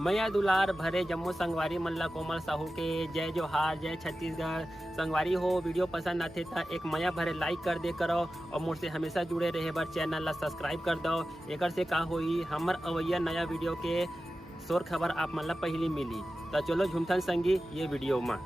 मैया दुलार भरे जम्मू संगवारी मल्ला कोमल साहू के जय जोहार, जय छत्तीसगढ़। संगवारी हो वीडियो पसंद आते तो एक मैया भरे लाइक कर दे करो और मुझसे हमेशा जुड़े रहे बर चैनल ला सब्सक्राइब कर दो। एक से का होई हमर अवैया नया वीडियो के शोर खबर आप मन ला पहली मिली। तो चलो झुमथन संगी ये वीडियो में।